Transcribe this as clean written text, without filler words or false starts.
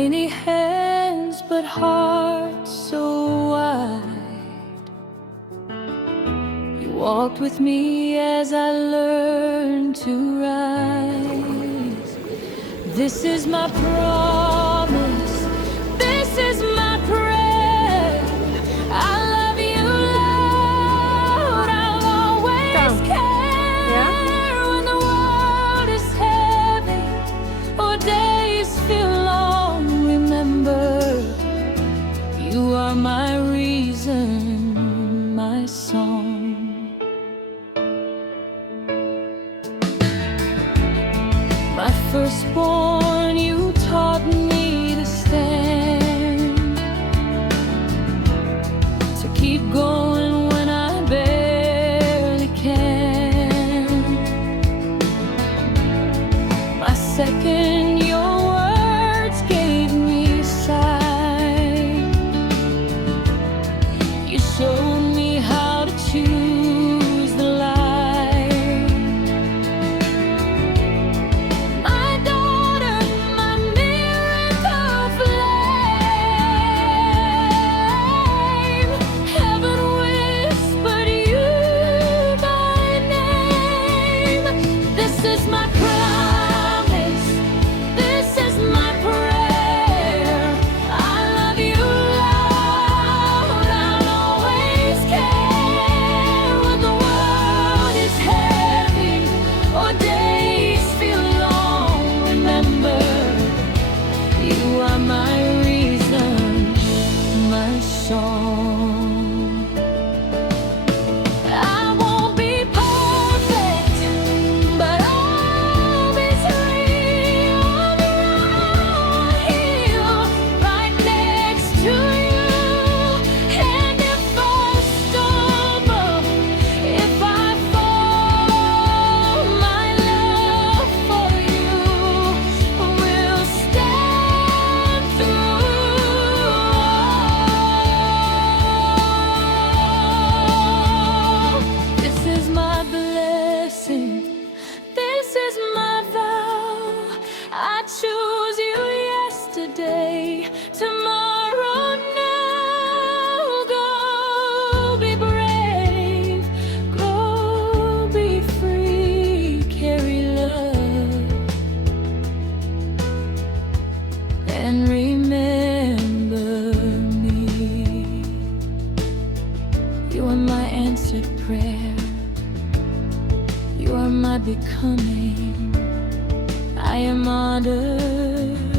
Tiny hands, but heart so wide. You walked with me as I learned to rise. This is my promise, this is my prayer. I love you, Lord, I'll always care. When the world is heavy or days feel long, remember, you are my reason, my song. My firstborn, you taught me to stand, to keep going when I barely can. My second, your words gave me sight. You showed me how to choose the light. I won't be perfect, but I'll be free. I'll be right here, right next to you. And if I stumble, if I fall, my love for you will stand through. This is my vow. I choose you yesterday, tomorrow now. Go be brave, go be free, carry love, and remember me. You are my answered prayer, you are my becoming. I am honored